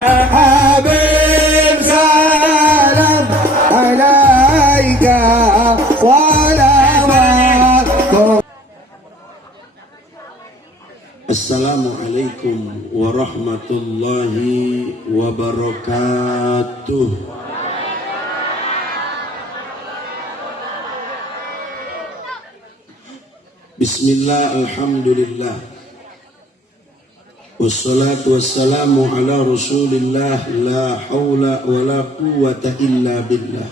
حبيب سلام عليك صلوات. Assalamualaikum warahmatullahi wabarakatuh. Bismillah, alhamdulillah, wassalatu wassalamu ala rasulillah, la hawla wa la quwwata illa billah.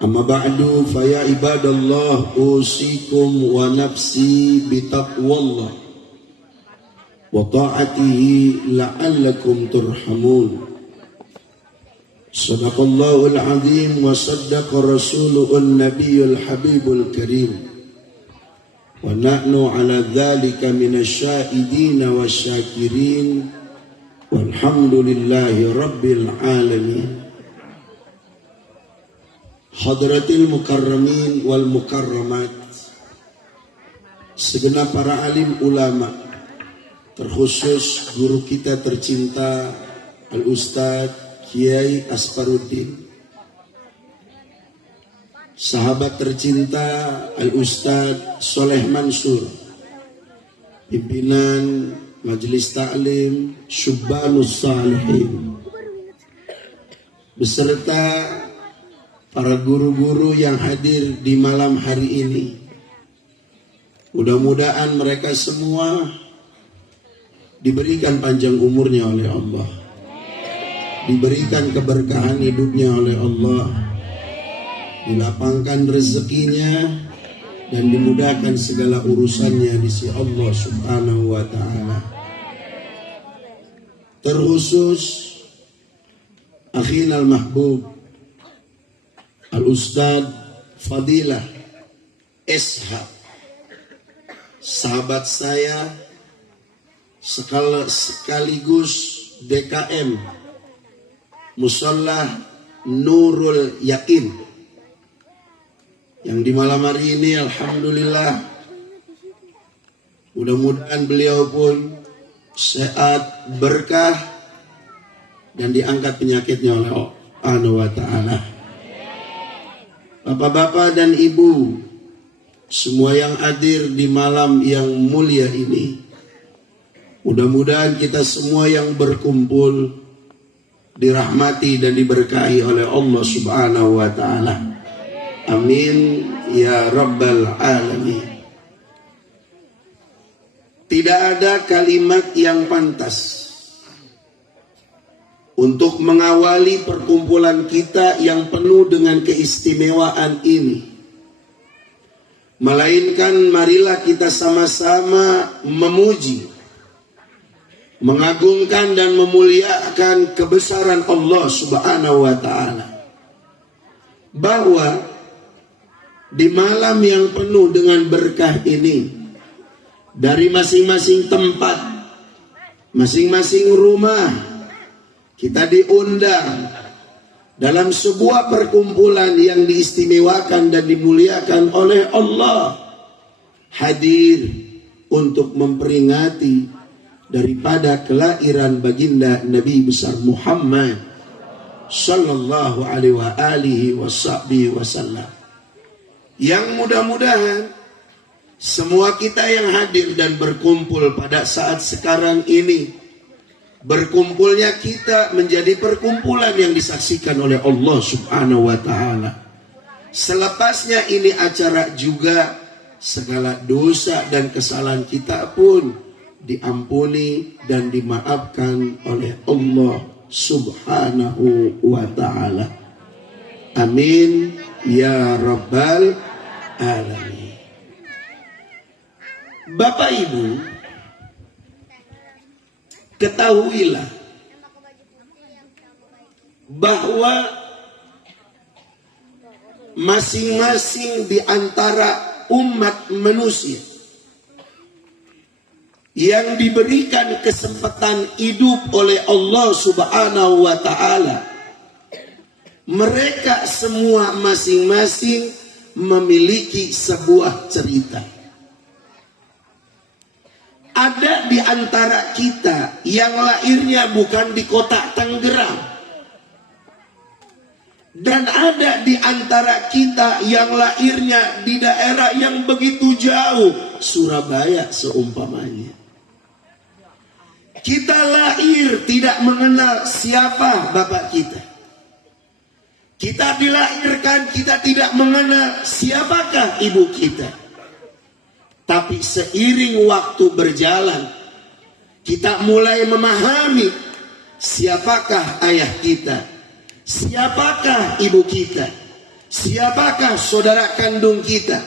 Amma ba'du, faya ibadallah, usikum wa nafsi bitaqwallah wa ta'atihi la'allakum turhamun. Sadaqallahul azim wa saddaqa rasuluhun nabiyul habibul karim. Wa nahnu ala dhalika minasyahidina wa syakirin. Walhamdulillahi rabbil alamin. Hadratil mukarramin wal mukarramat, segenap para alim ulama, terkhusus guru kita tercinta Al-Ustadz Kiai Asparuddin, sahabat tercinta Al-Ustadz Soleh Mansur, pimpinan Majelis Ta'lim Syubbanus Salihin, beserta para guru-guru yang hadir di malam hari ini. Mudah-mudahan mereka semua diberikan panjang umurnya oleh Allah, diberikan keberkahan hidupnya oleh Allah, dilapangkan rezekinya, dan dimudahkan segala urusannya di sisi Allah subhanahu wa ta'ala. Terkhusus akhina al-mahbub Al-Ustadz Fadilah SH, sahabat saya sekaligus DKM Musholah Nurul Yakin, yang di malam hari ini alhamdulillah mudah-mudahan beliau pun sehat, berkah, dan diangkat penyakitnya oleh Allah Subhanahu wa ta'ala. Bapak-bapak dan ibu, semua yang hadir di malam yang mulia ini, mudah-mudahan kita semua yang berkumpul dirahmati dan diberkahi oleh Allah subhanahu wa ta'ala. Amin ya rabbal alamin. Tidak ada kalimat yang pantas untuk mengawali perkumpulan kita yang penuh dengan keistimewaan ini, melainkan marilah kita sama-sama memuji, mengagungkan dan memuliakan kebesaran Allah subhanahu wa ta'ala. Bahwa di malam yang penuh dengan berkah ini, dari masing-masing tempat, masing-masing rumah, kita diundang dalam sebuah perkumpulan yang diistimewakan dan dimuliakan oleh Allah, hadir untuk memperingati daripada kelahiran baginda Nabi besar Muhammad sallallahu alaihi wasallam, yang mudah-mudahan semua kita yang hadir dan berkumpul pada saat sekarang ini, berkumpulnya kita menjadi perkumpulan yang disaksikan oleh Allah subhanahu wa ta'ala. Selepasnya ini acara juga, segala dosa dan kesalahan kita pun diampuni dan dimaafkan oleh Allah subhanahu wa ta'ala. Amin ya rabbal alamin. Bapak Ibu, ketahuilah bahwa masing-masing di antara umat manusia yang diberikan kesempatan hidup oleh Allah subhanahu wa ta'ala, mereka semua masing-masing memiliki sebuah cerita. Ada di antara kita yang lahirnya bukan di kota Tangerang, dan ada di antara kita yang lahirnya di daerah yang begitu jauh, Surabaya seumpamanya. Kita lahir tidak mengenal siapa bapak kita. Kita dilahirkan, kita tidak mengenal siapakah ibu kita. Tapi seiring waktu berjalan, kita mulai memahami siapakah ayah kita, siapakah ibu kita, siapakah saudara kandung kita,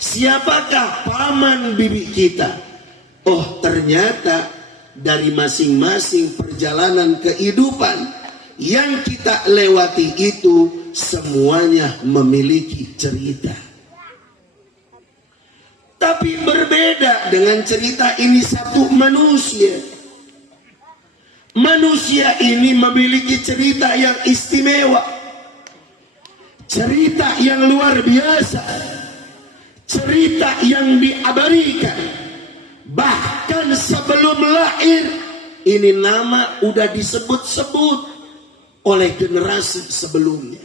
siapakah paman bibi kita. Oh, ternyata dari masing-masing perjalanan kehidupan yang kita lewati itu semuanya memiliki cerita. Tapi berbeda dengan cerita ini satu manusia. Manusia ini memiliki cerita yang istimewa, cerita yang luar biasa, cerita yang diabadikan. Bahkan sebelum lahir, ini nama udah disebut-sebut oleh generasi sebelumnya.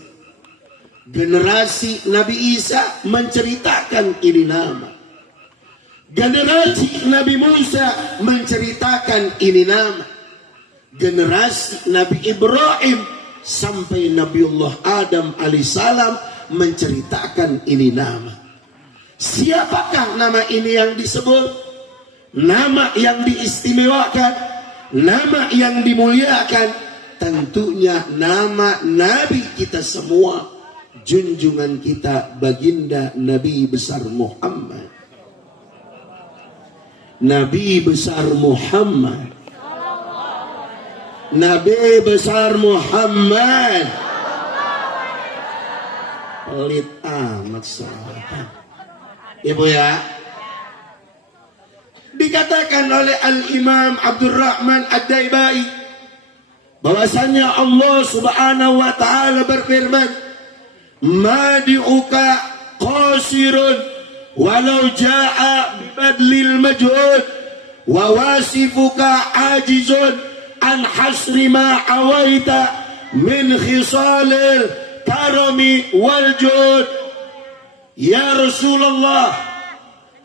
Generasi Nabi Isa menceritakan ini nama. Generasi Nabi Musa menceritakan ini nama. Generasi Nabi Ibrahim sampai Nabiullah Adam alaihissalam menceritakan ini nama. Siapakah nama ini yang disebut? Nama yang diistimewakan, nama yang dimuliakan, tentunya nama Nabi kita semua, junjungan kita baginda Nabi besar Muhammad. Nabi besar Muhammad, Nabi besar Muhammad. Pelit amat sahabat. Ibu ya, dikatakan oleh Al-Imam Abdurrahman Ad-Daibai bahwasanya Allah subhanahu wa ta'ala berfirman, madi'uka qasirun walau ja'a bibadlil majhud wa wasifuka ajizun an hasri ma awaita min khisalil karami wal jud. Ya Rasulullah,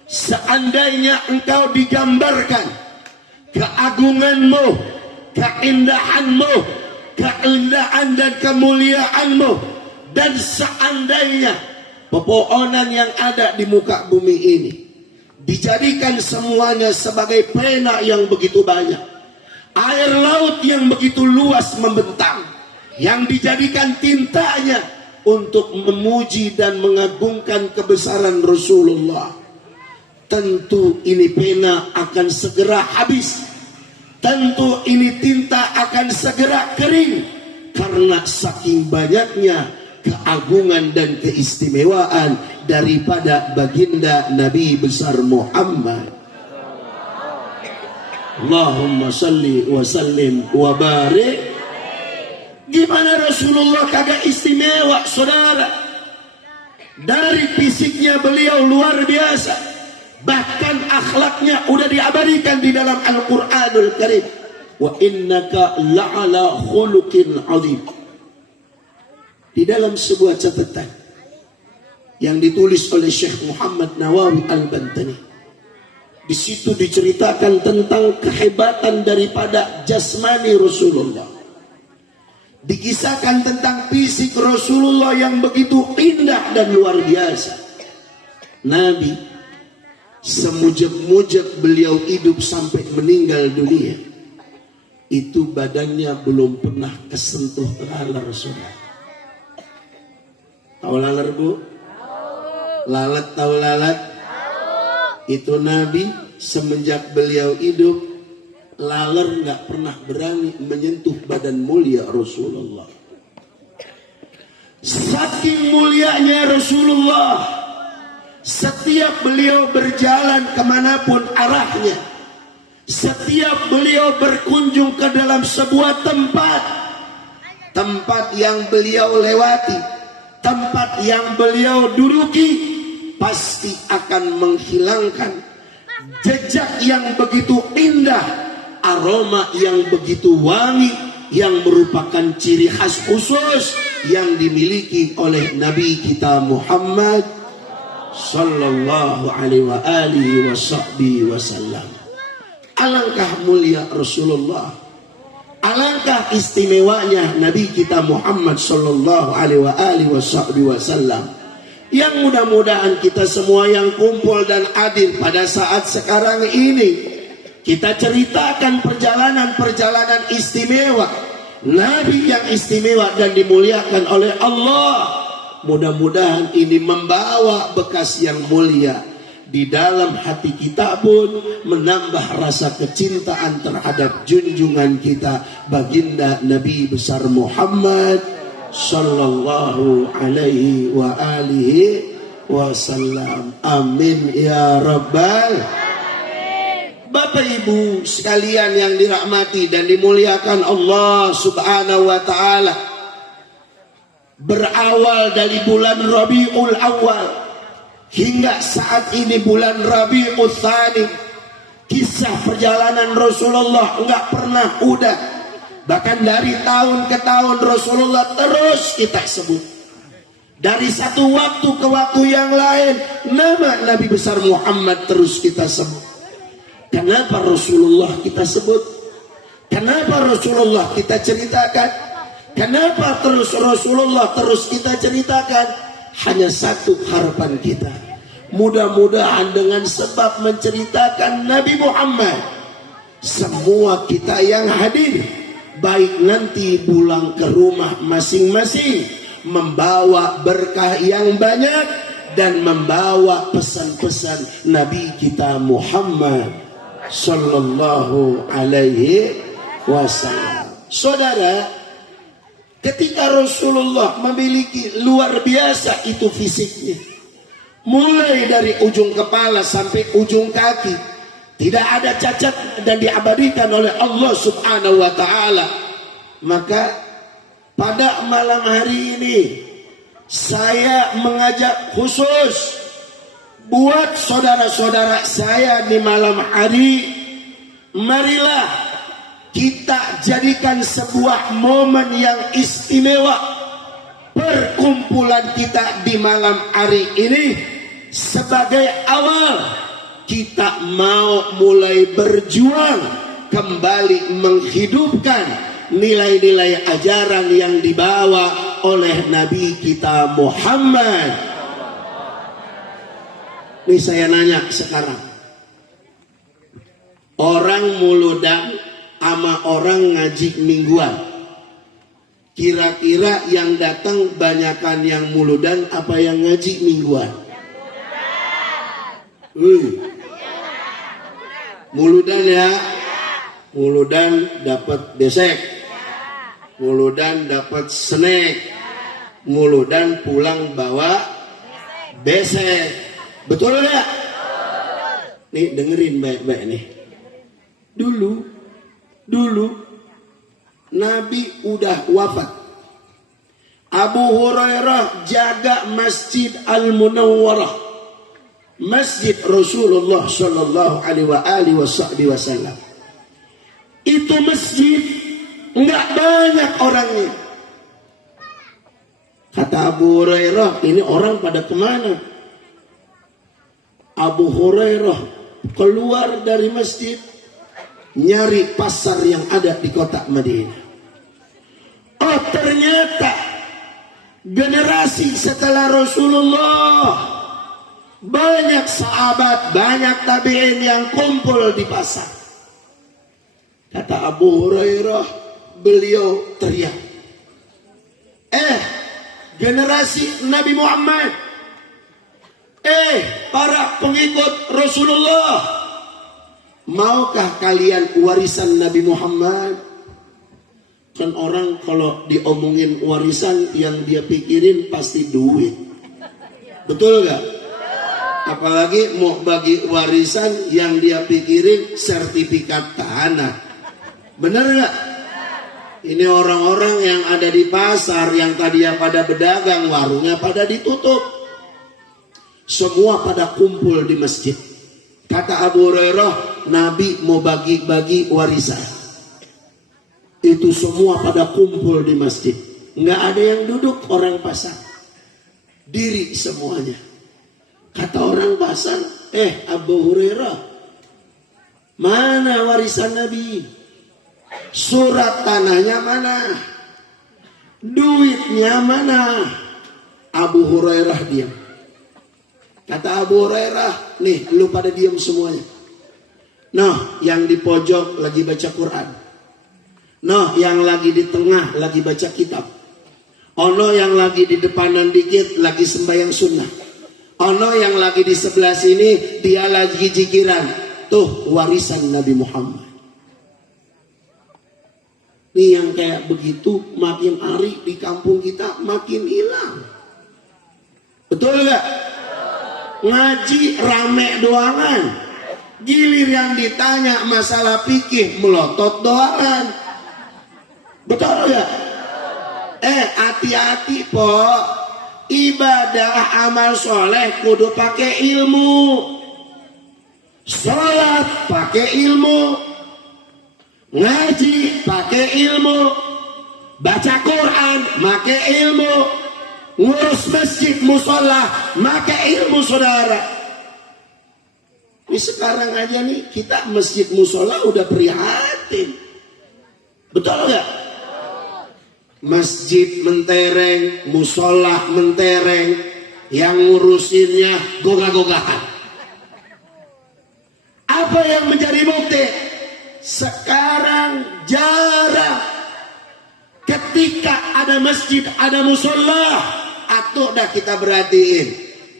seandainya engkau digambarkan keagunganmu, keindahanmu, keindahan dan kemuliaanmu, dan seandainya pepohonan yang ada di muka bumi ini dijadikan semuanya sebagai pena yang begitu banyak, air laut yang begitu luas membentang, yang dijadikan tintanya untuk memuji dan mengagungkan kebesaran Rasulullah, tentu ini pena akan segera habis, tentu ini tinta akan segera kering, karena saking banyaknya keagungan dan keistimewaan daripada baginda Nabi besar Muhammad. Allahumma salli wa sallim wa barik. Gimana Rasulullah kagak istimewa, saudara? Dari fisiknya beliau luar biasa, bahkan akhlaknya udah diabadikan di dalam Al-Quranul Karim. Wa innaka la'ala khuluqin azim. Di dalam sebuah catatan yang ditulis oleh Syekh Muhammad Nawawi Al-Bantani, di situ diceritakan tentang kehebatan daripada jasmani Rasulullah. Dikisahkan tentang fisik Rasulullah yang begitu indah dan luar biasa. Nabi semujab-mujab beliau hidup sampai meninggal dunia, itu badannya belum pernah kesentuh laler, saudara. Tahu laler, Bu? Lalat, tahu lalat? Itu Nabi semenjak beliau hidup, laler nggak pernah berani menyentuh badan mulia Rasulullah. Saking mulianya Rasulullah, setiap beliau berjalan kemanapun arahnya, setiap beliau berkunjung ke dalam sebuah tempat yang beliau lewati, tempat yang beliau duduki, pasti akan menghilangkan jejak yang begitu indah, aroma yang begitu wangi, yang merupakan ciri khas khusus yang dimiliki oleh Nabi kita Muhammad sallallahu alaihi wasallam. Alangkah mulia Rasulullah, alangkah istimewanya Nabi kita Muhammad sallallahu alaihi wasallam, yang mudah-mudahan kita semua yang kumpul dan hadir pada saat sekarang ini, kita ceritakan perjalanan-perjalanan istimewa Nabi yang istimewa dan dimuliakan oleh Allah. Mudah-mudahan ini membawa bekas yang mulia di dalam hati kita pun, menambah rasa kecintaan terhadap junjungan kita baginda Nabi besar Muhammad sallallahu alaihi wasallam. Amin ya rabbal. Bapak Ibu sekalian yang dirahmati dan dimuliakan Allah subhanahu wa ta'ala, berawal dari bulan Rabiul Awal hingga saat ini bulan Rabiul Tsani, kisah perjalanan Rasulullah enggak pernah udah. Bahkan dari tahun ke tahun Rasulullah terus kita sebut. Dari satu waktu ke waktu yang lain, nama Nabi besar Muhammad terus kita sebut. Kenapa Rasulullah kita sebut? Kenapa Rasulullah kita ceritakan? Kenapa terus Rasulullah terus kita ceritakan? Hanya satu harapan kita, mudah-mudahan dengan sebab menceritakan Nabi Muhammad, semua kita yang hadir, baik nanti pulang ke rumah masing-masing, membawa berkah yang banyak dan membawa pesan-pesan Nabi kita Muhammad sallallahu alaihi wasallam. Saudara, ketika Rasulullah memiliki luar biasa itu fisiknya, mulai dari ujung kepala sampai ujung kaki, tidak ada cacat dan diabadikan oleh Allah subhanahu wa ta'ala. Maka pada malam hari ini saya mengajak khusus buat saudara-saudara saya di malam hari, marilah kita jadikan sebuah momen yang istimewa, perkumpulan kita di malam hari ini sebagai awal kita mau mulai berjuang kembali menghidupkan nilai-nilai ajaran yang dibawa oleh Nabi kita Muhammad. Nih saya nanya sekarang, orang muludan sama orang ngaji mingguan, kira-kira yang datang banyakan yang muludan apa yang ngaji mingguan? Muludan ya. Muludan dapat besek, muludan dapat snack, muludan pulang bawa besek. Betul nggak? Nih dengerin baik-baik nih. Dulu Nabi udah wafat. Abu Hurairah jaga Masjid Al-Munawwarah, Masjid Rasulullah sallallahu alaihi wasallam. Itu masjid enggak banyak orangnya. Kata Abu Hurairah, ini orang pada kemana? Abu Hurairah keluar dari masjid, nyari pasar yang ada di kota Madinah. Oh ternyata generasi setelah Rasulullah, banyak sahabat, banyak tabi'in yang kumpul di pasar. Kata Abu Hurairah, beliau teriak, generasi Nabi Muhammad, para pengikut Rasulullah, maukah kalian warisan Nabi Muhammad? Kan orang kalau diomongin warisan yang dia pikirin pasti duit. Betul gak? Apalagi mau bagi warisan yang dia pikirin sertifikat tanah. Bener gak? Ini orang-orang yang ada di pasar, yang tadinya pada berdagang, warungnya pada ditutup. Semua pada kumpul di masjid. Kata Abu Hurairah, Nabi mau bagi-bagi warisan. Itu semua pada kumpul di masjid. Nggak ada yang duduk orang pasar. Diri semuanya. Kata orang pasar, Abu Hurairah, mana warisan Nabi? Surat tanahnya mana? Duitnya mana? Abu Hurairah diam. Kata Abu Hurairah, nih lu pada diam semuanya. Noh, yang di pojok lagi baca Quran. Noh, yang lagi di tengah lagi baca kitab. Ono yang lagi di depanan dikit lagi sembahyang sunnah. Ono yang lagi di sebelah sini dia lagi jikiran. Tuh warisan Nabi Muhammad. Nih yang kayak begitu makin hari di kampung kita makin hilang. Betul gak? Ngaji rame doangan. Gilir yang ditanya masalah fikih melotot doangan. Betul gak? Hati-hati po. Ibadah amal soleh kudu pakai ilmu. Sholat pakai ilmu. Ngaji pakai ilmu. Baca Quran pakai ilmu. Ngurus masjid musola pakai ilmu saudara. Ini sekarang aja nih kita masjid musola udah prihatin. Betul gak? Masjid mentereng, musola mentereng, yang ngurusinnya gogah-gogahan. Apa yang menjadi bukti? Sekarang jarang ketika ada masjid, ada musola, atau dah kita perhatiin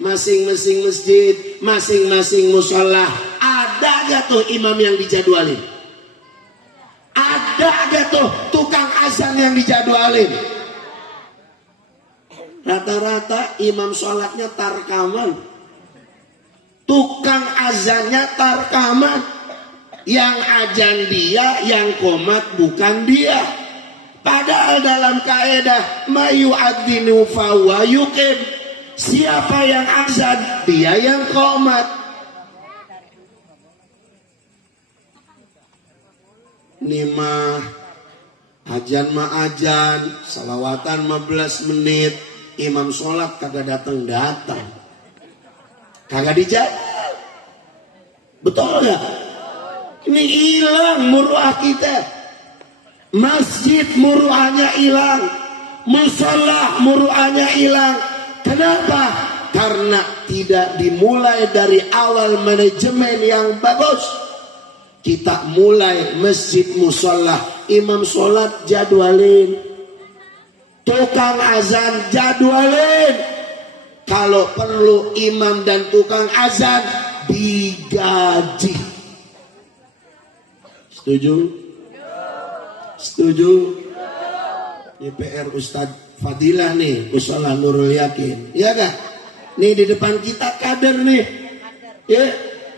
masing-masing masjid, masing-masing musola, ada gak tuh imam yang dijadwalin? Ada gak tuh tukang azan yang dijadwalin? Rata-rata imam sholatnya tarkaman, tukang azannya tarkaman. Yang azan dia, yang qomat bukan dia. Padahal dalam kaidah mayu adzinu fahuwa yuqim. Siapa yang azan, dia yang qomat. Nih mah ajan mah ajan, salawatan 15 menit, imam sholat kagak datang. Kagak dijawab. Betul gak? Ini hilang muruah kita. Masjid muruahnya hilang. Musola muruahnya hilang. Kenapa? Karena tidak dimulai dari awal manajemen yang bagus. Kita mulai masjid musola, imam sholat jadwalin, tukang azan jadwalin. Kalau perlu imam dan tukang azan digaji. Setuju? Setuju? Ini PR Ustadz Fadilah nih, Musola Nurul Yakin. Iya gak? Nih di depan kita kader nih. Ya,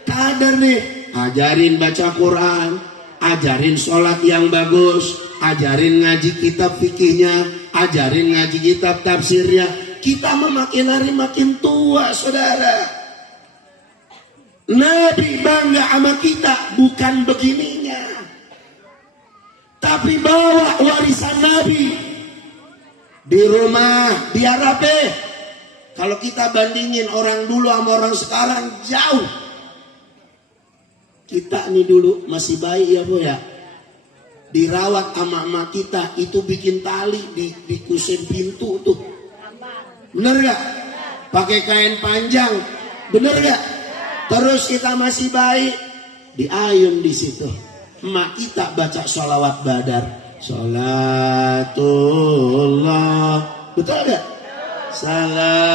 kader nih. Ajarin baca Quran, ajarin sholat yang bagus, ajarin ngaji kitab fikihnya, ajarin ngaji kitab tafsirnya. Kita makin hari makin tua saudara. Nabi bangga sama kita bukan begininya, tapi bawa warisan Nabi di rumah biar rapi. Kalau kita bandingin orang dulu sama orang sekarang jauh. Kita nih dulu masih bayi ya Bu ya, dirawat sama emak kita itu bikin tali di kusen pintu tuh, bener gak? Pakai kain panjang, bener gak? Terus kita masih bayi diayun di situ. Emak kita baca sholawat badar, sholatullah, betul gak? Salamullah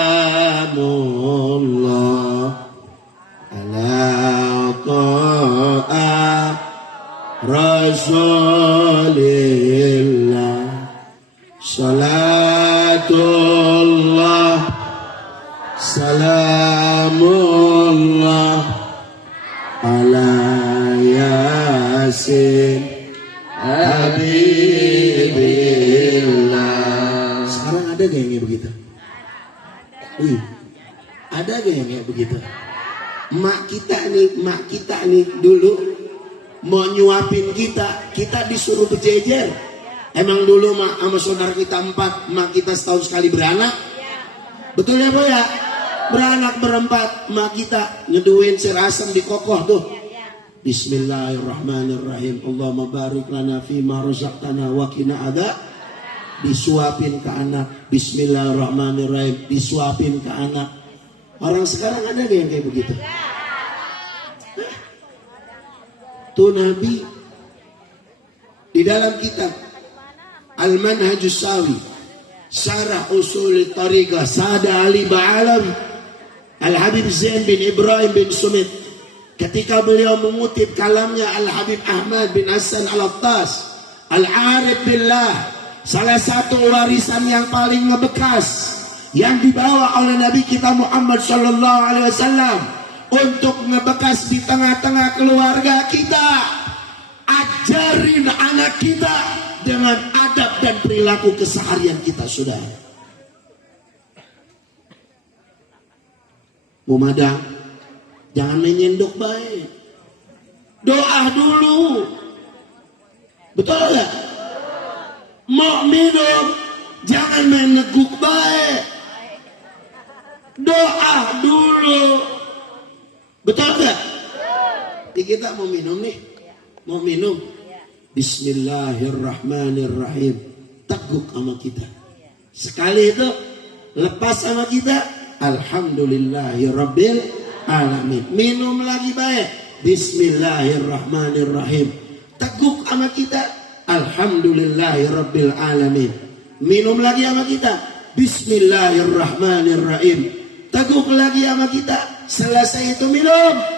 ala ta'a Rasulillah, salatullah salamullah ala yasin habibillah. Sekarang ada gak yang kayak begitu? Ada gak yang kayak begitu? mak kita nih dulu mau nyuapin kita disuruh berjejer. Emang dulu mak sama saudara kita 4, mak kita setahun sekali beranak. Betul ya Bu ya? Beranak berempat, mak kita nyeduin sir asam di kokoh tuh. Bismillahirrahmanirrahim. Allahumma barik lana fima razaqtana wa qina adzab. Disuapin ke anak. Bismillahirrahmanirrahim. Disuapin ke anak. Orang sekarang ada gak yang kayak begitu? Tuh Nabi di dalam kitab Al-Manhajus Sawi Syarah Usul Tariqah Sada Ali Ba'alam Al-Habib Zain bin Ibrahim bin Sumit, ketika beliau mengutip kalamnya Al-Habib Ahmad bin Hasan Al-Attas Al-Arif Billah, salah satu warisan yang paling ngebekas yang dibawa oleh Nabi kita Muhammad sallallahu alaihi wasallam untuk ngebekas di tengah-tengah keluarga kita. Ajarin anak kita dengan adab dan perilaku keseharian kita, saudara. Mumadang, jangan menyendok baik. Doa dulu. Betul gak? Mau minum, jangan meneguk baik. Doa dulu. Betul gak? Ini kita mau minum nih. Mau minum. Bismillahirrahmanirrahim. Teguk sama kita. Sekali itu lepas sama kita. Alhamdulillahirabbil alamin. Minum lagi baik. Bismillahirrahmanirrahim. Teguk sama kita. Alhamdulillahirabbil alamin. Minum lagi sama kita. Bismillahirrahmanirrahim. Teguk lagi sama kita. Selesai itu minum.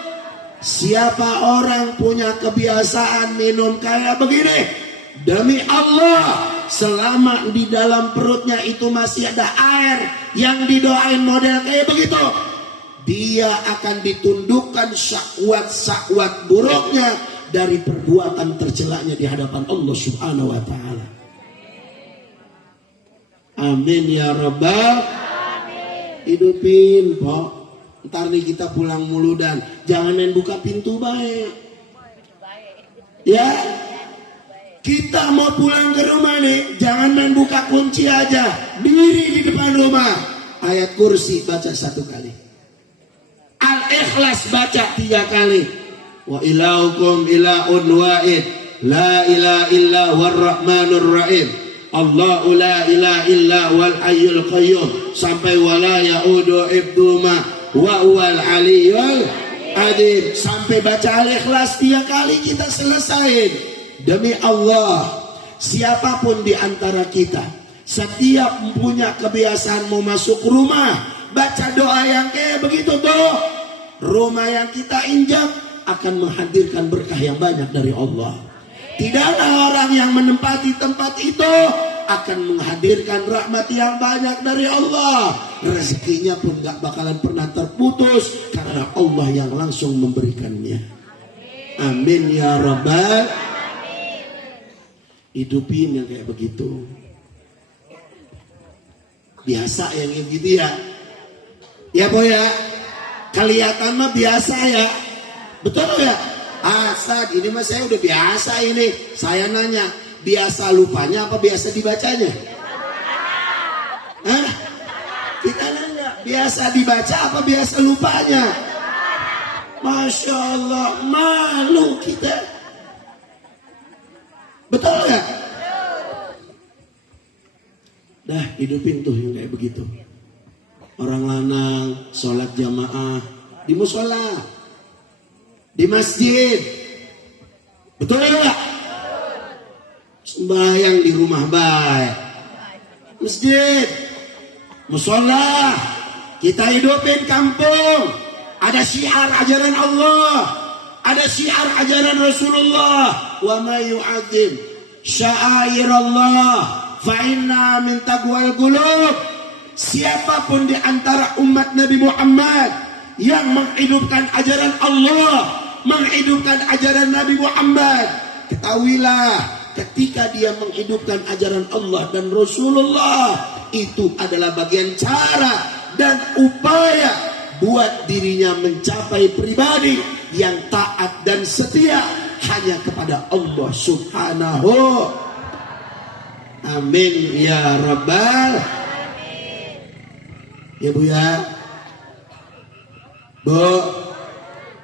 Siapa orang punya kebiasaan minum kayak begini, demi Allah, selama di dalam perutnya itu masih ada air yang didoain model kayak begitu, dia akan ditundukkan syahwat buruknya dari perbuatan tercelanya di hadapan Allah Subhanahu wa taala. Amin ya rabbal alamin. Hidupin, Pak. Ntar nih kita pulang mulu dan jangan main buka pintu baik. Ya, kita mau pulang ke rumah nih, jangan main buka kunci aja. Diri di depan rumah. Ayat kursi baca 1 kali. Al-Ikhlas baca 3 kali. Wa ilaukum ilahun wa'id. La ilaha illa warrahmanur rahim. Allahu la ilaha illa wal hayyul qayyum. Sampai wala ya'udu ibduma wa huwal aliyul adim. Sampai baca Al-Ikhlas 3 kali kita selesai. Demi Allah, siapapun di antara kita setiap punya kebiasaan mau masuk rumah baca doa yang kayak begitu tuh, rumah yang kita injak akan menghadirkan berkah yang banyak dari Allah. Tidaklah orang yang menempati tempat itu akan menghadirkan rahmat yang banyak dari Allah. Rezekinya pun gak bakalan pernah terputus karena Allah yang langsung memberikannya. Amin ya rabbal. Hidupin yang kayak begitu. Biasa yang kayak gitu ya. Ya Boy ya. Kelihatan mah biasa ya. Betul ya? Asad, ini mah saya udah biasa ini. Saya nanya, biasa lupanya apa biasa dibacanya? Hah? Kita nanya, biasa dibaca apa biasa lupanya? Masya Allah, malu kita. Betul gak? Dah hidupin tuh yang kayak begitu. Orang lanang sholat jamaah di musola, di masjid. Betul gak? Sembahyang di rumah baik, masjid, musola. Kita hidupin kampung. Ada syiar ajaran Allah, ada syiar ajaran Rasulullah. Wa may yu'adzim sya'airallah fa inna min taqwal qulub. Siapapun di antara umat Nabi Muhammad yang menghidupkan ajaran Allah, menghidupkan ajaran Nabi Muhammad, ketahuilah ketika dia menghidupkan ajaran Allah dan Rasulullah, itu adalah bagian cara dan upaya buat dirinya mencapai pribadi yang taat dan setia hanya kepada Allah Subhanahu. Amin ya Rabbal. Ya Bu ya, Bu,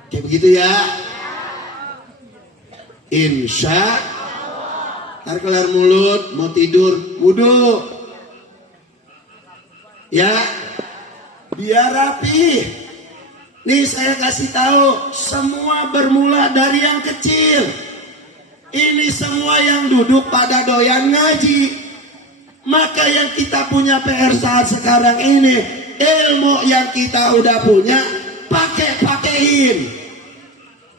kayak begitu ya. Insya ntar kelar mulut mau tidur wudu ya, biar rapi. Nih saya kasih tahu, semua bermula dari yang kecil. Ini semua yang duduk pada doyan ngaji. Maka yang kita punya PR saat sekarang ini, ilmu yang kita udah punya pakein.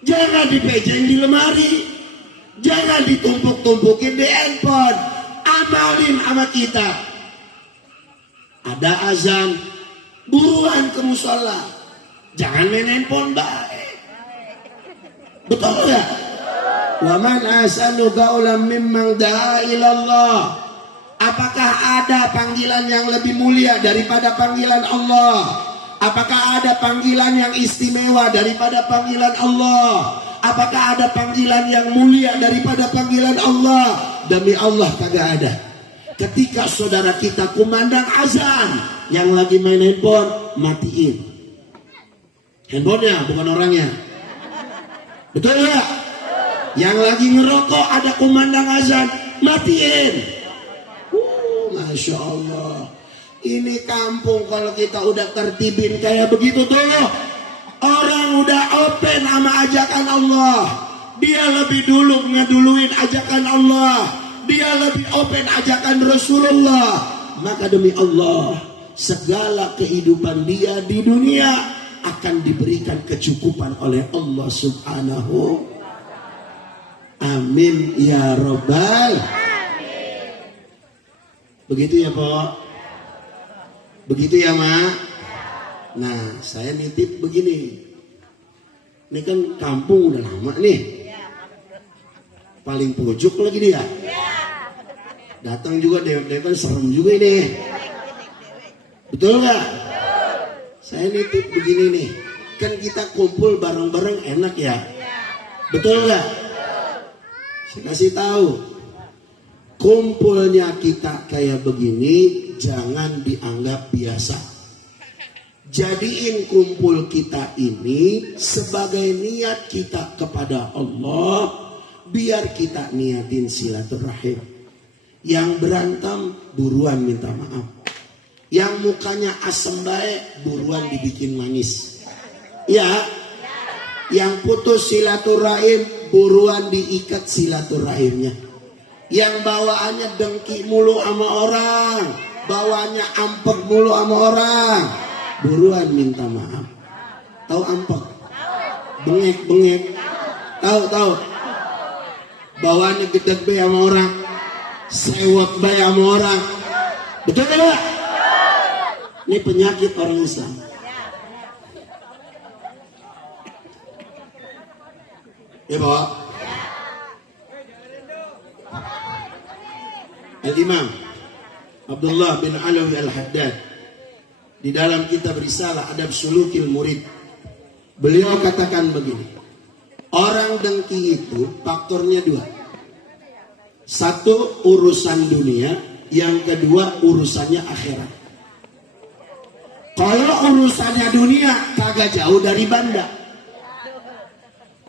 Jangan dipejeng di lemari, jangan ditumpuk-tumpukin di handphone. Amalin sama kita. Ada azan, buruan ke musola. Jangan main handphone baik. Betul ya? Wa man ahsanu qawlan mimman da'a ilallah. Apakah ada panggilan yang lebih mulia daripada panggilan Allah? Apakah ada panggilan yang istimewa daripada panggilan Allah? Apakah ada panggilan yang mulia daripada panggilan Allah? Demi Allah kagak ada. Ketika saudara kita kumandang azan, yang lagi main handphone, matiin handphonenya, bukan orangnya. Betul ya? Yang lagi ngerokok ada kumandang azan, matiin. Masya Allah. Ini kampung kalau kita udah tertibin kayak begitu tuh, orang udah open sama ajakan Allah. Dia lebih dulu ngeduluin ajakan Allah. Dia lebih open ajakan Rasulullah. Maka demi Allah, segala kehidupan dia di dunia akan diberikan kecukupan oleh Allah Subhanahu. Amin ya Rabbal. Begitu ya Pak? Begitu ya Ma? Nah saya nitip begini. Ini kan kampung udah lama nih. Paling pojok lagi dia. Datang juga dewek-dewek kan serem juga ini. Betul gak? Saya nitip begini nih. Kan kita kumpul bareng-bareng enak ya. Betul gak? Saya kasih tahu. Kumpulnya kita kayak begini jangan dianggap biasa. Jadiin kumpul kita ini sebagai niat kita kepada Allah, biar kita niatin silaturahim. Yang berantem buruan minta maaf. Yang mukanya asem baik buruan dibikin manis. Ya. Yang putus silaturahim buruan diikat silaturahimnya. Yang bawaannya dengki mulu sama orang, bawaannya ampek mulu sama orang, buruan minta maaf. Tahu ampek? Bengek. Tahu. Bawaannya gede be sama orang, sewot be sama orang. Betul tidak? Ini penyakit orang Islam. Ya Pak. Al-Imam Abdullah bin Alawi Al-Haddad di dalam kitab Risalah Adab Sulukil Murid, beliau katakan begini. Orang dengki itu faktornya dua. Satu urusan dunia, yang kedua urusannya akhirat. Kalau urusannya dunia kagak jauh dari banda.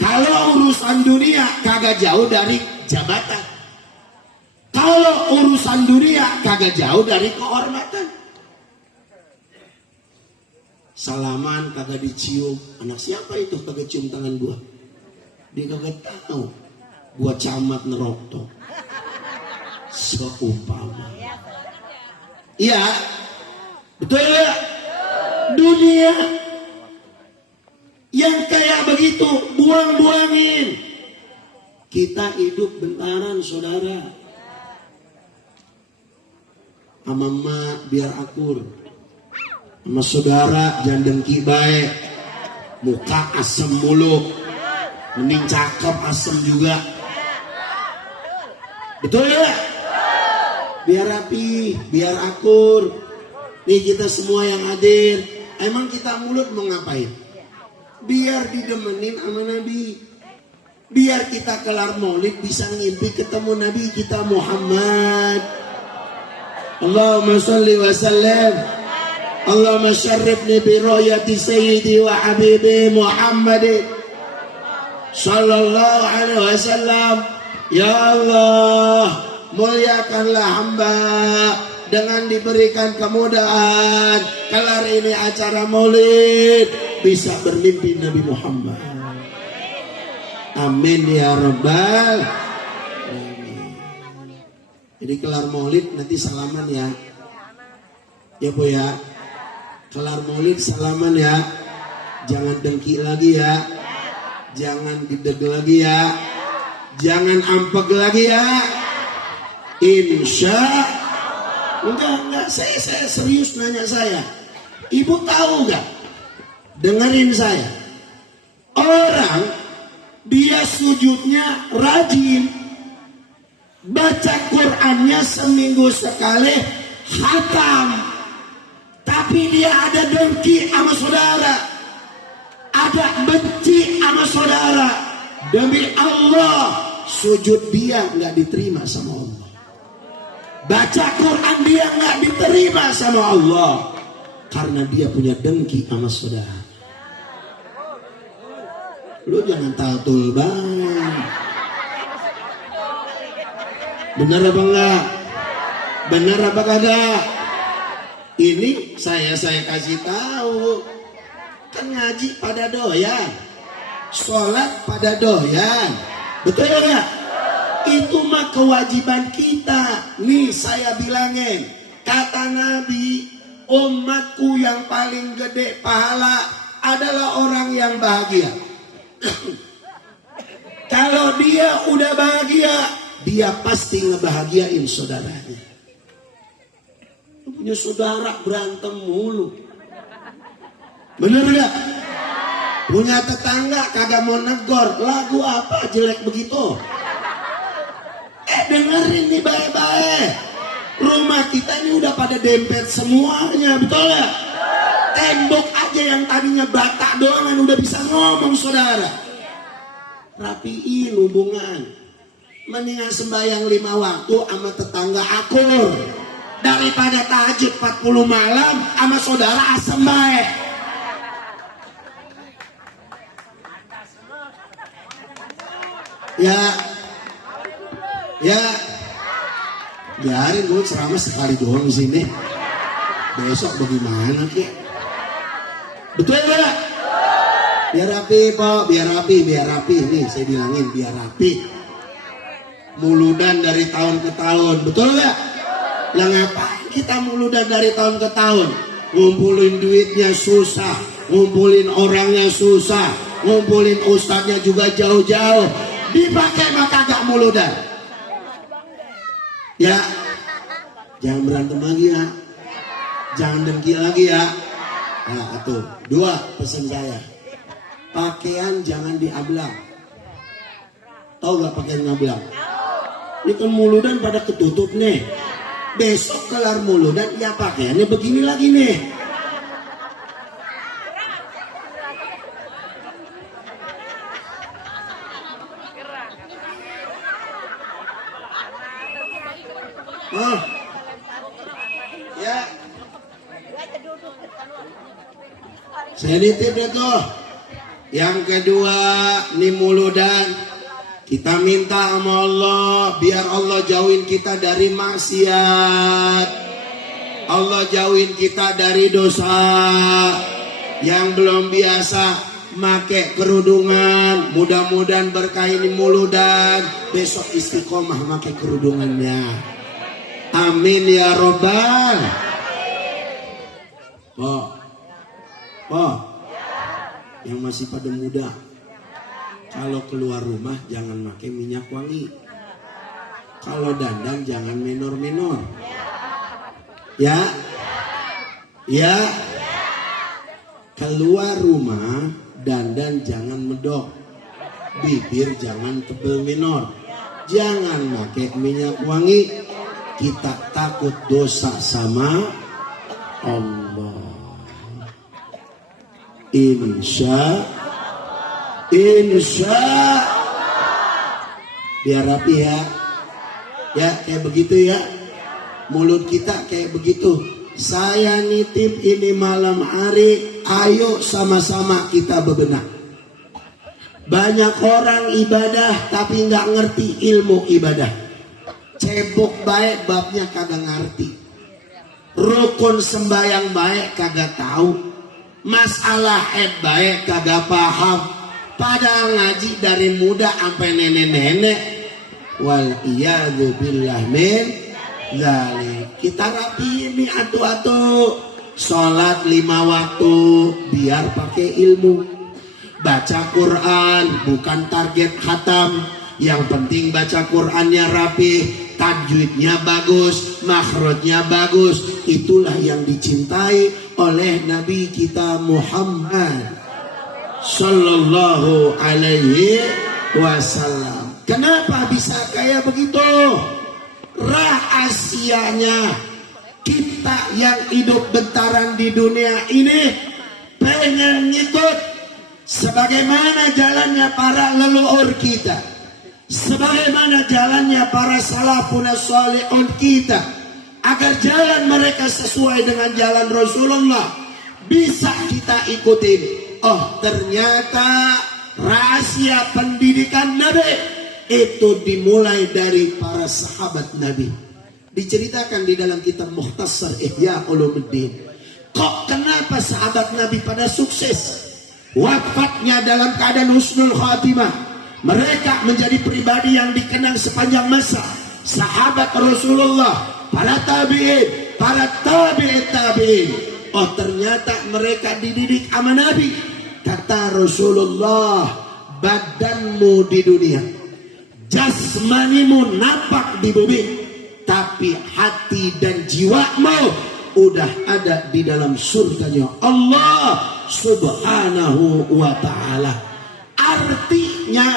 Kalau urusan dunia kagak jauh dari jabatan. Kalau urusan dunia kagak jauh dari kehormatan. Salaman kagak dicium. Anak siapa itu kagak cium tangan gua? Dia kagak tahu gua camat Nerokto. Seumpama. Iya. Betul ya? Dunia yang kayak begitu buang-buangin. Kita hidup bentaran saudara. Sama emak biar akur, sama saudara jangan dengki baik, muka asem mulu, mending cakep asem juga. Betul ya? Biar rapi, biar akur. Nih kita semua yang hadir, Emang kita mulut mau ngapain? Biar didemenin sama Nabi. Biar kita kelar maulid bisa ngimpi ketemu Nabi kita Muhammad. Allahumma salli wa sallam. Allahumma syarrifni bi ru'yati sayyidi wa habibi Muhammad sallallahu alaihi wasallam. Ya Allah, muliakanlah hamba dengan diberikan kemudahan kelar ini acara maulid bisa bermimpi Nabi Muhammad. Amin ya rabbal alamin. Jadi kelar maulid nanti salaman ya. Ya Bu ya. Kelar maulid salaman ya. Jangan dengki lagi ya. Jangan gideg lagi ya. Jangan ampeg lagi ya. Insya enggak, saya serius nanya saya. Ibu tahu enggak? Dengerin saya. Orang dia sujudnya rajin, baca Qur'annya seminggu sekali khatam, tapi dia ada dengki sama saudara, ada benci sama saudara. Demi Allah, sujud dia nggak diterima sama Allah, baca Quran dia nggak diterima sama Allah, karena dia punya dengki sama saudara. Lu jangan tatul bang. Bener apa enggak? Bener apa kagak? Ini saya kasih tahu. Kan ngaji pada doyan, sholat pada doyan, betul enggak? Itu mah kewajiban kita. Nih saya bilangin, kata Nabi, umatku yang paling gede pahala adalah orang yang bahagia. Kalau dia udah bahagia, dia pasti ngebahagiain saudaranya. Punya saudara berantem mulu, bener gak? Punya tetangga kagak mau negor, lagu apa jelek begitu? Dengerin nih baik-baik. Rumah kita ini udah pada dempet semuanya, betul ya? Tembok aja yang tadinya bata doang udah bisa ngomong saudara. Rapiin hubungan. Mendingan sembahyang 5 waktu sama tetangga akur daripada tahajud 40 malam sama saudara asem baik. Ya, biarin gue ceramah sekali doang di sini. Besok bagaimana ki? Betul nggak? Biar rapi Pak, biar rapi. Nih saya bilangin biar rapi. Muludan dari tahun ke tahun, betul nggak? Lah ngapain kita muludan dari tahun ke tahun? Ngumpulin duitnya susah, ngumpulin orangnya susah, ngumpulin ustadznya juga jauh-jauh. Dipakai maka gak muludan. Ya, jangan berantem lagi ya, jangan dengki lagi ya. Nah itu 2 pesan saya. Pakaian jangan diablang. Tahu gak pakaian ngablang? Ini kan muludan pada ketutup nih. Besok kelar muludan ya pakaiannya begini lagi nih. Oh, ya. Saya nitip deh tuh. Yang kedua, nih muludan kita minta sama Allah biar Allah jauhin kita dari maksiat. Allah jauhin kita dari dosa. Yang belum biasa make kerudungan, mudah-mudahan berkah ini muludan besok istiqomah make kerudungannya. Amin ya robbal. Oh, yang masih pada muda, kalau keluar rumah jangan pakai minyak wangi. Kalau dandan jangan minor-minor. Ya. Keluar rumah dandan jangan medok. Bibir jangan tebel minor. Jangan pakai minyak wangi. Kita takut dosa sama Allah. Insya biar rapi ya. Ya kayak begitu ya. Mulut kita kayak begitu. Saya nitip ini malam hari, ayo sama-sama kita bebenah. Banyak orang ibadah tapi nggak ngerti ilmu ibadah. Cebok baik babnya kagak ngerti. Rukun sembayang baik kagak tahu. Masalah baik kagak paham. Padahal ngaji dari muda sampai nenek-nenek. Wal iyadu billah min dzalik. Kita rapi ini atu-atu. Sholat 5 waktu biar pakai ilmu. Baca Quran bukan target khatam. Yang penting baca Qurannya rapi, tajwidnya bagus, makhrajnya bagus. Itulah yang dicintai oleh Nabi kita Muhammad sallallahu alaihi wasallam. Kenapa bisa kayak begitu? Rahasianya kita yang hidup bentaran di dunia ini pengen ngikut sebagaimana jalannya para leluhur kita, sebagaimana jalannya para salafun salihun kita, agar jalan mereka sesuai dengan jalan Rasulullah bisa kita ikutin. Oh, ternyata rahasia pendidikan Nabi itu dimulai dari para sahabat Nabi. Diceritakan di dalam kitab Mukhtasar Ihya Ulumuddin. Kok kenapa sahabat Nabi pada sukses? Wafatnya dalam keadaan husnul khatimah. Mereka menjadi pribadi yang dikenang sepanjang masa. Sahabat Rasulullah, para tabi'in, para tabi'in. Oh, ternyata mereka dididik sama Nabi. Kata Rasulullah, badanmu di dunia, jasmanimu nampak di bumi, tapi hati dan jiwamu udah ada di dalam surganya Allah subhanahu wa ta'ala. Artinya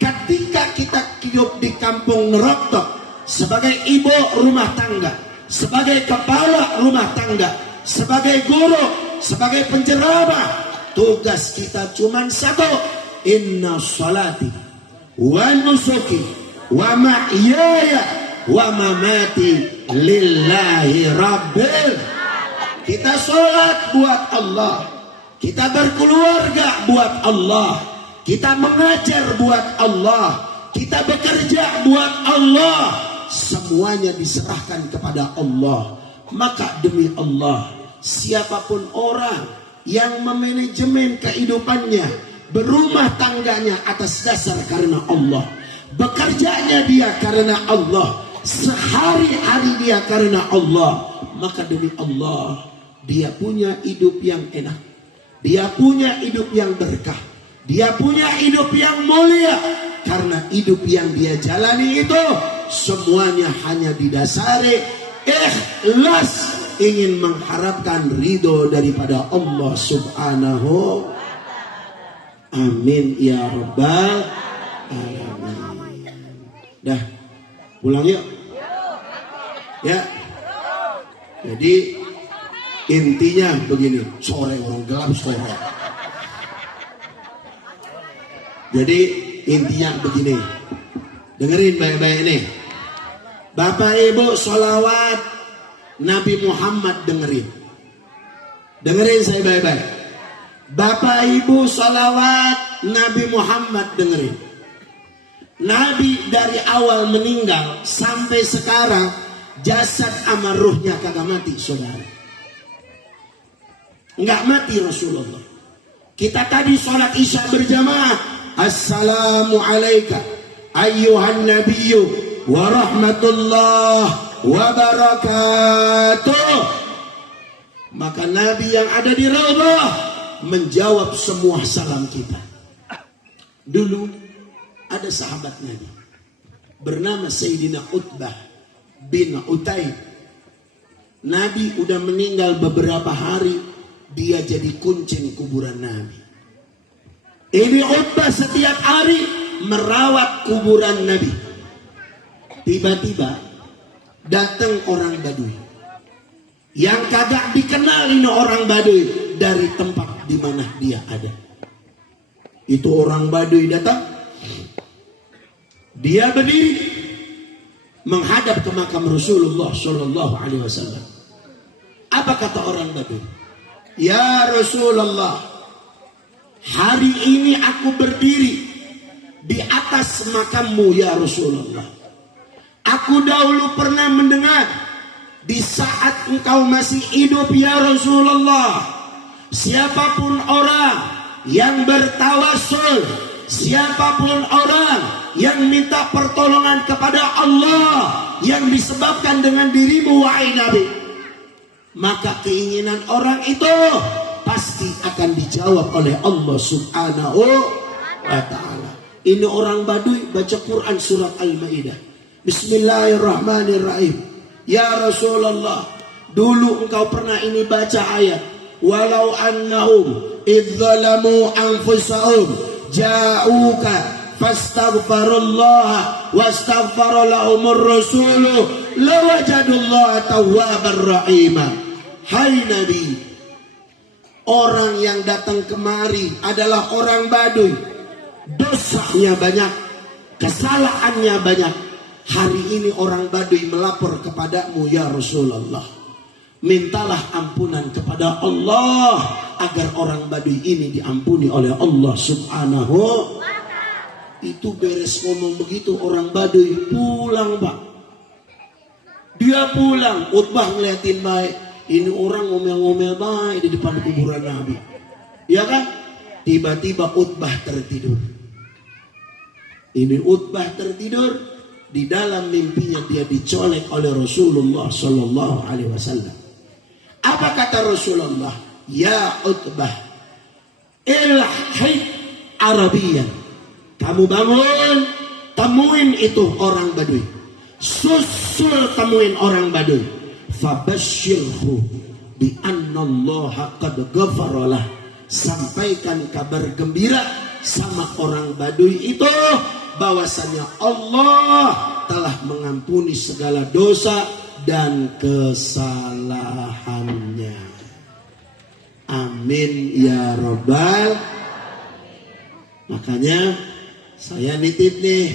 ketika kita hidup di kampung Neroktok sebagai ibu rumah tangga, sebagai kepala rumah tangga, sebagai guru, sebagai penceramah, tugas kita cuma satu: inna salati wa nusuki wa mahyaya wa mamati lillahi rabbil. Kita sholat buat Allah, kita berkeluarga buat Allah, kita mengajar buat Allah, kita bekerja buat Allah. Semuanya diserahkan kepada Allah. Maka demi Allah, siapapun orang yang memanajemen kehidupannya, berumah tangganya atas dasar karena Allah, bekerjanya dia karena Allah, sehari-hari dia karena Allah, maka demi Allah dia punya hidup yang enak, dia punya hidup yang berkah, dia punya hidup yang mulia. Karena hidup yang dia jalani itu semuanya hanya didasari ikhlas, ingin mengharapkan ridho daripada Allah subhanahu. Amin ya rabbal alamin. Dah pulang yuk ya. Jadi intinya begini, sore orang gelap sore. Jadi intinya begini, dengerin baik-baik nih. Bapak Ibu sholawat Nabi Muhammad, dengerin saya baik-baik. Bapak Ibu sholawat Nabi Muhammad, dengerin. Nabi dari awal meninggal sampai sekarang jasad sama ruhnya kagak mati, saudara. Nggak mati Rasulullah. Kita tadi sholat isya berjamaah. Assalamu alaika ayyuhan nabiyyu wa rahmatullah wa barakatuh. Maka Nabi yang ada di Raudhah menjawab semua salam kita. Dulu ada sahabat Nabi bernama Sayyidina Utbah bin Utaib. Nabi udah meninggal beberapa hari, dia jadi kuncen kuburan Nabi. Ini Utbah setiap hari merawat kuburan Nabi. Tiba-tiba datang orang Baduy yang kagak dikenal. Ini orang Baduy dari tempat di mana dia ada. Itu orang Baduy datang, dia berdiri menghadap ke makam Rasulullah Shallallahu Alaihi Wasallam. Apa kata orang Baduy? Ya Rasulullah, hari ini aku berdiri di atas makammu ya Rasulullah. Aku dahulu pernah mendengar di saat engkau masih hidup ya Rasulullah, siapapun orang yang bertawassul, siapapun orang yang minta pertolongan kepada Allah yang disebabkan dengan dirimu wahai Nabi, maka keinginan orang itu pasti akan dijawab oleh Allah Subhanahu wa ta'ala. Ini orang Baduy baca Quran surat Al-Maidah. Bismillahirrahmanirrahim. Ya Rasulullah, dulu engkau pernah ini baca ayat, walau annahum idzalamu anfusahum ja'uka fastaghfirullaha wastaghfara lahumur rasulu lawajadullaha tawwabar rahima. Hai Nabi, orang yang datang kemari adalah orang Baduy, dosanya banyak, kesalahannya banyak. Hari ini orang Baduy melapor kepadamu ya Rasulullah, mintalah ampunan kepada Allah agar orang Baduy ini diampuni oleh Allah Subhanahu. Itu beres ngomong begitu orang Baduy pulang Pak. Dia pulang, Utbah ngeliatin baik, ini orang ngomel-ngomel baik di depan kuburan Nabi, ya kan? Tiba-tiba Utbah tertidur. Ini Utbah tertidur, di dalam mimpinya dia dicolek oleh Rasulullah Sallallahu Alaihi Wasallam. Apa kata Rasulullah? Ya Utbah, ilhik Arabiyan, kamu bangun, temuin itu orang Baduy, susul temuin orang Baduy, fabashshirhu bi annallaha qad ghafaralah, sampaikan kabar gembira sama orang Baduy itu bahwasanya Allah telah mengampuni segala dosa dan kesalahannya. Amin ya Rabbal. Makanya saya nitip nih,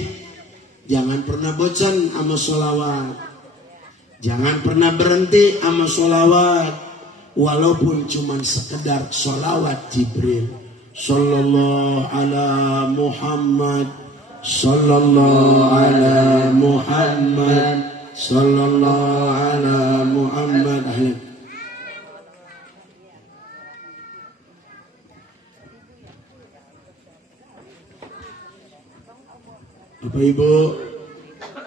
jangan pernah bosan sama sholawat, jangan pernah berhenti sama sholawat, walaupun cuman sekedar sholawat Jibril. Sallallahu ala Muhammad, sallallahu ala Muhammad, sallallahu ala Muhammad. Bapak Ibu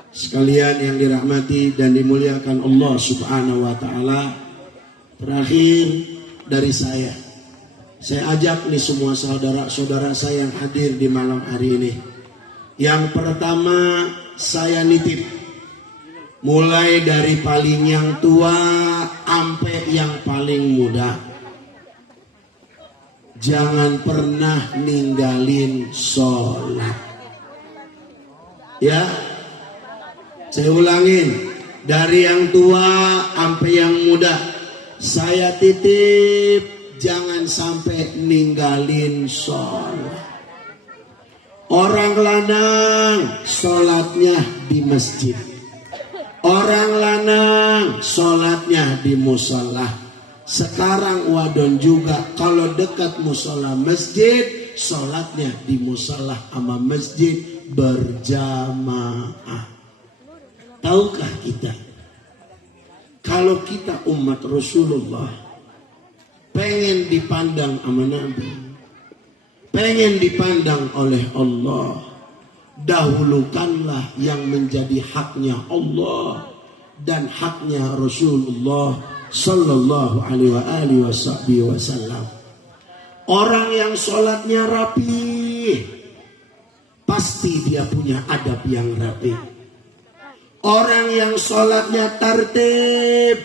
sekalian yang dirahmati dan dimuliakan Allah Subhanahu wa taala, terakhir dari saya ajak nih semua saudara-saudara saya yang hadir di malam hari ini. Yang pertama saya nitip, mulai dari paling yang tua sampai yang paling muda, jangan pernah ninggalin sholat. Ya, saya ulangin, dari yang tua sampai yang muda, saya titip jangan sampai ninggalin sholat. Orang lanang sholatnya di masjid, orang lanang sholatnya di musola. Sekarang wadon juga kalau dekat musola masjid, sholatnya di musola sama masjid berjamaah. Tahukah kita, kalau kita umat Rasulullah pengen dipandang sama Nabi, pengen dipandang oleh Allah, dahulukanlah yang menjadi haknya Allah dan haknya Rasulullah Sallallahu Alaihi Wasallam. Orang yang sholatnya rapi, pasti dia punya adab yang rapi. Orang yang sholatnya tertib,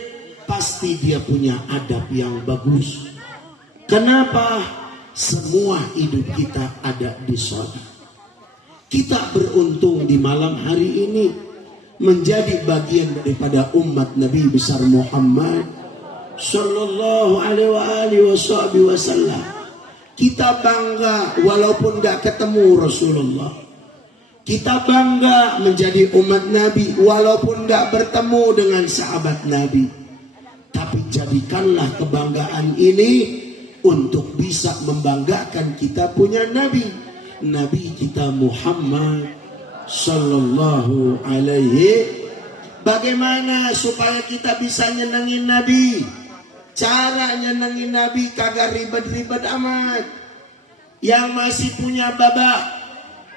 pasti dia punya adab yang bagus. Kenapa? Semua hidup kita ada di sholat. Kita beruntung di malam hari ini menjadi bagian daripada umat Nabi besar Muhammad Sallallahu Alaihi Wasallam. Kita bangga walaupun gak ketemu Rasulullah. Kita bangga menjadi umat Nabi walaupun gak bertemu dengan sahabat Nabi. Tapi jadikanlah kebanggaan ini untuk bisa membanggakan kita punya Nabi. Nabi kita Muhammad Sallallahu Alaihi. Bagaimana supaya kita bisa nyenengin Nabi? Cara nyenengin Nabi kagak ribet-ribet amat. Yang masih punya baba,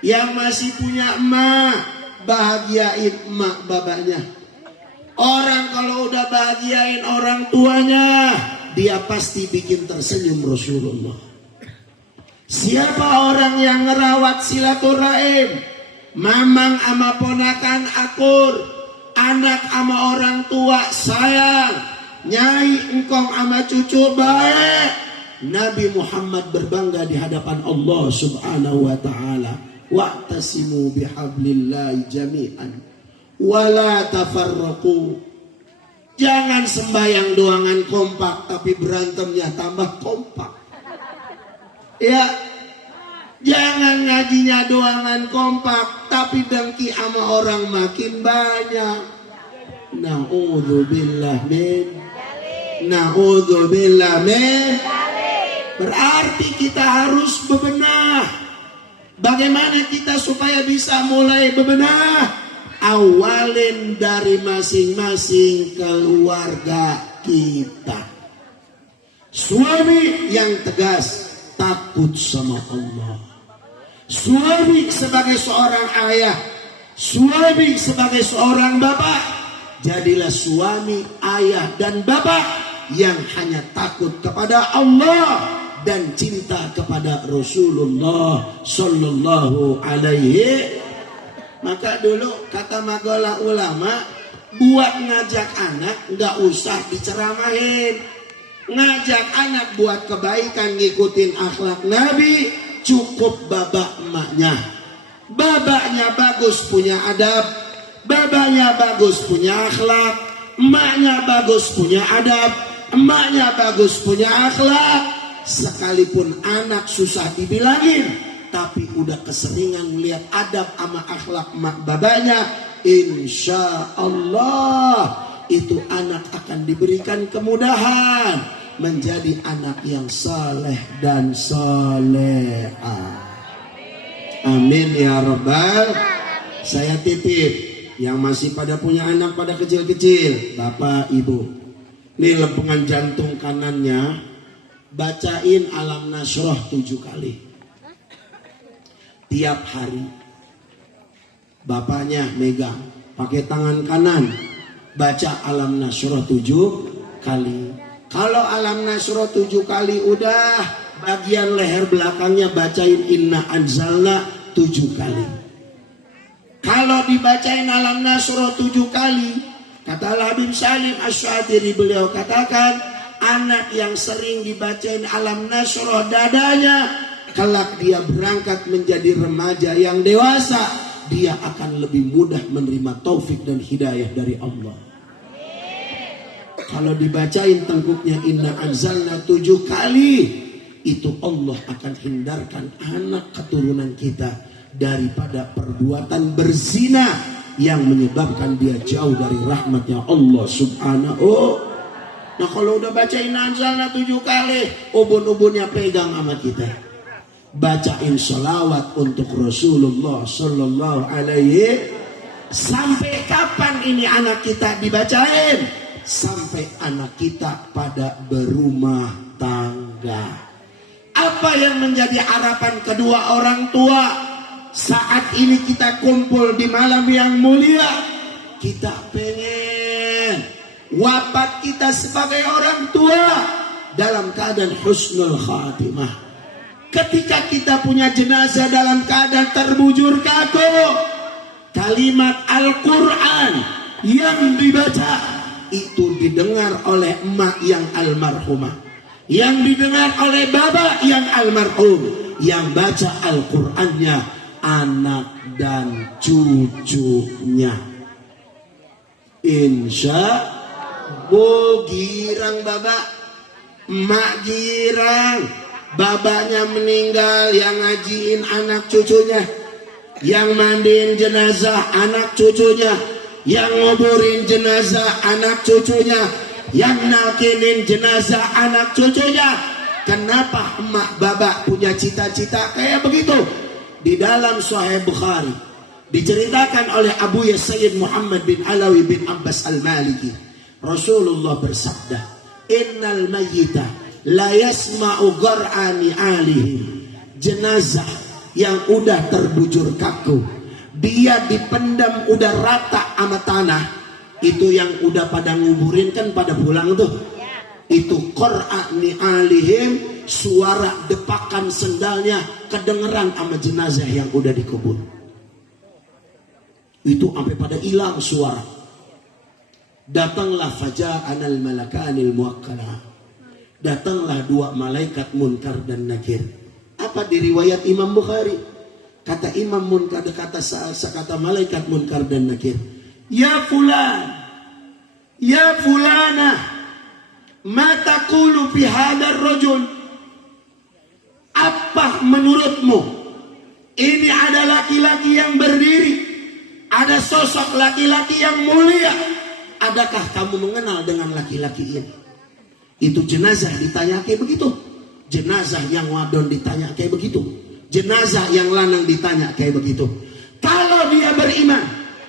yang masih punya emak, bahagiain emak babanya. Orang kalau udah bahagiain orang tuanya, dia pasti bikin tersenyum Rasulullah. Siapa orang yang ngerawat silaturahim? Mamang ama ponakan akur, anak ama orang tua sayang, nyai engkong ama cucu baik. Nabi Muhammad berbangga di hadapan Allah Subhanahu wa taala. Wa'tasimu bihablillahi jami'an wala tafarraqu. Jangan sembayang doangan kompak tapi berantemnya tambah kompak. Ya, jangan ngajinya doangan kompak tapi dengki sama orang makin banyak. Na'udzubillah min. Na'udzubillah min. Berarti kita harus bebenah. Bagaimana kita supaya bisa mulai bebenah? Awalin dari masing-masing keluarga kita. Suami yang tegas, takut sama Allah. Suami sebagai seorang ayah, suami sebagai seorang bapak, jadilah suami, ayah dan bapak yang hanya takut kepada Allah dan cinta kepada Rasulullah Sallallahu Alaihi. Maka dulu kata magola ulama, buat ngajak anak nggak usah diceramahin. Ngajak anak buat kebaikan, ngikutin akhlak Nabi, cukup babak emaknya. Babaknya bagus punya adab, babaknya bagus punya akhlak, emaknya bagus punya adab, emaknya bagus punya akhlak. Sekalipun anak susah dibilangin, tapi udah keseringan melihat adab sama akhlak mak babanya, insya Allah itu anak akan diberikan kemudahan menjadi anak yang saleh dan salehah. Amin ya rabbal. Saya titip yang masih pada punya anak pada kecil-kecil, bapak ibu, ini lempengan jantung kanannya bacain Alam Nasroh 7 kali tiap hari. Bapaknya megang pakai tangan kanan, baca Alam Nasroh 7 kali. Kalau Alam Nasroh 7 kali udah, bagian leher belakangnya bacain Inna Anzalna 7 kali. Kalau dibacain Alam Nasroh 7 kali, kata Habib Salim Asy-Syadzili, beliau katakan, anak yang sering dibacain Alam Nasroh dadanya, kelak dia berangkat menjadi remaja yang dewasa, dia akan lebih mudah menerima taufik dan hidayah dari Allah. Kalau dibacain tengkuknya Inna Anzalna 7 kali, itu Allah akan hindarkan anak keturunan kita daripada perbuatan berzina yang menyebabkan dia jauh dari rahmatnya Allah Subhanahu. Nah kalau udah bacain Anzalna 7 kali, ubun-ubunnya pegang sama kita. Bacain sholawat untuk Rasulullah Sallallahu Alaihi. Sampai kapan ini anak kita dibacain? Sampai anak kita pada berumah tangga. Apa yang menjadi harapan kedua orang tua? Saat ini kita kumpul di malam yang mulia, kita pengen wafat kita sebagai orang tua dalam keadaan husnul khatimah. Ketika kita punya jenazah dalam keadaan terbujur kaku, kalimat Al-Quran yang dibaca itu didengar oleh emak yang almarhumah, yang didengar oleh bapak yang almarhum, yang baca Al-Qurannya anak dan cucunya. Insya Bu girang babak, emak girang, Bapaknya meninggal, yang ngajiin anak cucunya, yang mandiin jenazah anak cucunya, yang nguburin jenazah anak cucunya, yang nalkinin jenazah anak cucunya. Kenapa emak bapak punya cita-cita kayak begitu? Di dalam Sahih Bukhari diceritakan oleh Abu Sayyid Muhammad bin Alawi bin Abbas al-Maliki, Rasulullah bersabda, innal mayyita la yasma'u qar'ani alihim. Jenazah yang udah terbujur kaku, dia dipendam udah rata sama tanah, itu yang udah pada nguburin kan pada pulang tuh. Itu qar'ani alihim, suara depakan sendalnya kedengeran sama jenazah yang udah dikubur. Itu sampai pada hilang suara. Datanglah faja'anal malakanil muwakkalah. Datanglah dua malaikat Munkar dan Nakir. Apa di riwayat Imam Bukhari? Kata Imam Munkar, kata malaikat Munkar dan Nakir, ya fulan, ya fulana, ma taqulu fi hadzal rajul? Apa menurutmu? Ini ada laki-laki yang berdiri, ada sosok laki-laki yang mulia. Adakah kamu mengenal dengan laki-laki ini? Itu jenazah ditanya kayak begitu. Jenazah yang wadon ditanya kayak begitu. Jenazah yang lanang ditanya kayak begitu. Kalau dia beriman,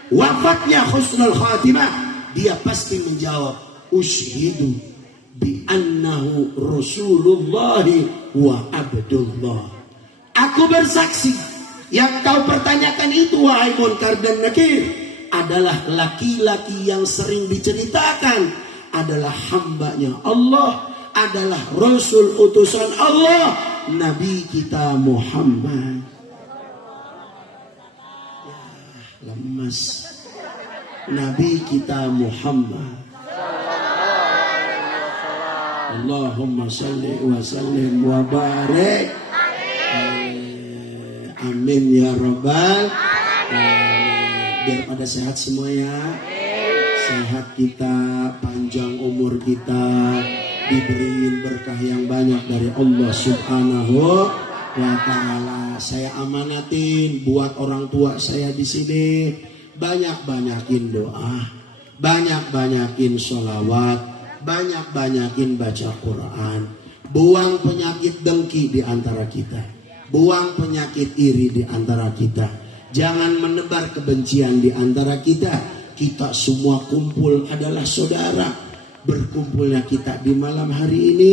wafatnya husnul khatimah, dia pasti menjawab, ushidu bi annahu Rasulullah wa Abdullah. Aku bersaksi, yang kau pertanyakan itu wahai Munkar dan Nakir adalah laki-laki yang sering diceritakan adalah hambanya Allah, adalah Rasul utusan Allah, Nabi kita Muhammad. Ya, lemas. Nabi kita Muhammad. Allahumma salli wa sallim wa barik. Amin ya rabbal alamin. Biar pada sehat semua ya. Sehat kita, panjang umur kita, diberiin berkah yang banyak dari Allah Subhanahu wa Ta'ala. Saya amanatin buat orang tua saya di sini, banyak-banyakin doa, banyak-banyakin sholawat, banyak-banyakin baca Quran. Buang penyakit dengki di antara kita, buang penyakit iri di antara kita. Jangan menebar kebencian di antara kita. Kita semua kumpul adalah saudara. Berkumpulnya kita di malam hari ini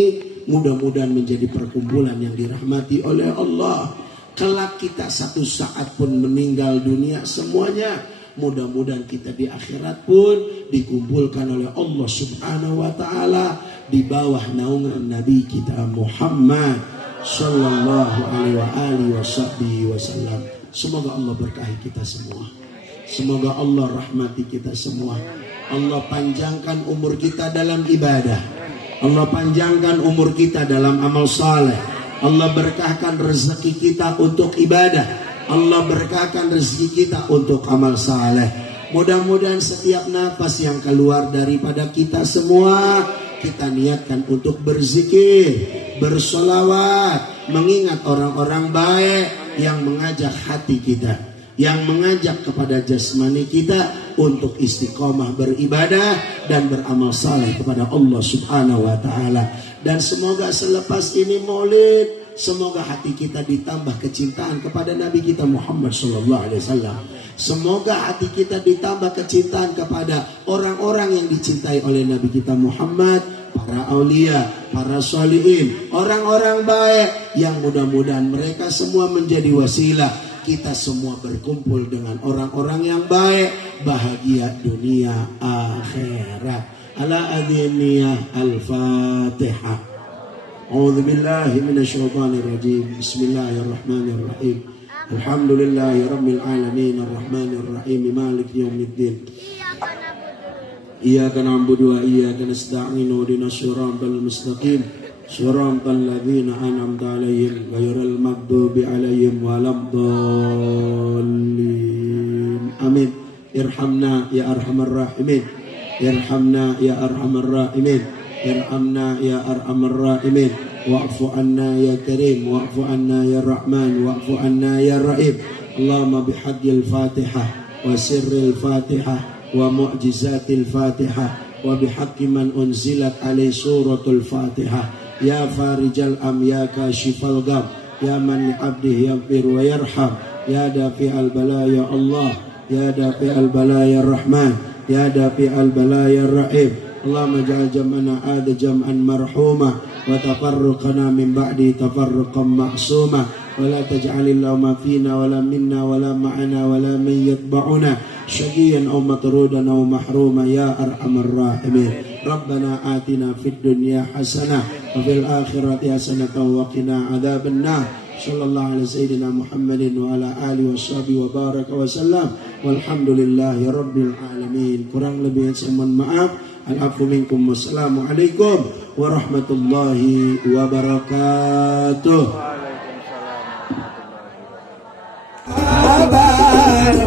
mudah-mudahan menjadi perkumpulan yang dirahmati oleh Allah. Kelak kita satu saat pun meninggal dunia semuanya, mudah-mudahan kita di akhirat pun dikumpulkan oleh Allah Subhanahu wa Ta'ala di bawah naungan Nabi kita Muhammad sallallahu alaihi wasallam. Semoga Allah berkahi kita semua. Semoga Allah rahmati kita semua. Allah panjangkan umur kita dalam ibadah. Allah panjangkan umur kita dalam amal saleh. Allah berkahkan rezeki kita untuk ibadah. Allah berkahkan rezeki kita untuk amal saleh. Mudah-mudahan setiap nafas yang keluar daripada kita semua, kita niatkan untuk berzikir, bersolawat, mengingat orang-orang baik yang mengajak hati kita, yang mengajak kepada jasmani kita untuk istiqomah beribadah dan beramal saleh kepada Allah Subhanahu wa Ta'ala. Dan semoga selepas ini maulid, semoga hati kita ditambah kecintaan kepada Nabi kita Muhammad sallallahu alaihi wasallam. Semoga hati kita ditambah kecintaan kepada orang-orang yang dicintai oleh Nabi kita Muhammad, para aulia, para sholihin, orang-orang baik yang mudah-mudahan mereka semua menjadi wasilah kita semua berkumpul dengan orang-orang yang baik, bahagia dunia akhirat. Ala adhiniyah al-Fatihah. A'udzu billahi minasyaitonir rajim. Bismillahirrahmanirrahim. Alhamdulillahi rabbil alamin arrahmanir rahim maliki yaumiddin. Iyyaka na'budu wa iyyaka nasta'in ihdinas siratal mustaqim. Siratal ladzina an'amta 'alaihim ghairil maghdubi 'alaihim waladdallin. Amin. Irhamna ya arhamar rahimin. Irhamna ya arhamar rahimin. Irhamna ya arhamar rahimin. wa'fu anna ya karim, wa'fu anna ya rahman, wa'fu anna ya rahim. Allahumma bihaqqil fatihah wa sirril fatihah wa mu'jizatil fatihah wa bihaqqi man unzilat alaihi suratul fatihah. Ya farijal am, ya kashifal gam, ya man li abdihi yaghfir wa yarham, ya dafi al bala ya Allah, ya dafi al bala ya rahman, ya dafi al bala ya rahim. Allahumma ja'al jam'ana ada jam'an marhuma wa tafarruqana min ba'di tafarruqan ma'suma wa la taj'alil lawma fina wa la minna wa la ma'ana wa la man yatba'una syaqiyan aw matrudan aw mahruma ya arhamar rahimin. Rabbana atina fid dunya hasanah wa fil akhirati hasanatan wa qina adzabannar. Sallallahu alaihi sayyidina Muhammadin wa ala alihi washabihi wa baraka wa sallam. Walhamdulillahi rabbil alamin. Kurang lebih saya mohon maaf. Al-afu minkum. Wassalamualaikum warahmatullahi wabarakatuh. Abang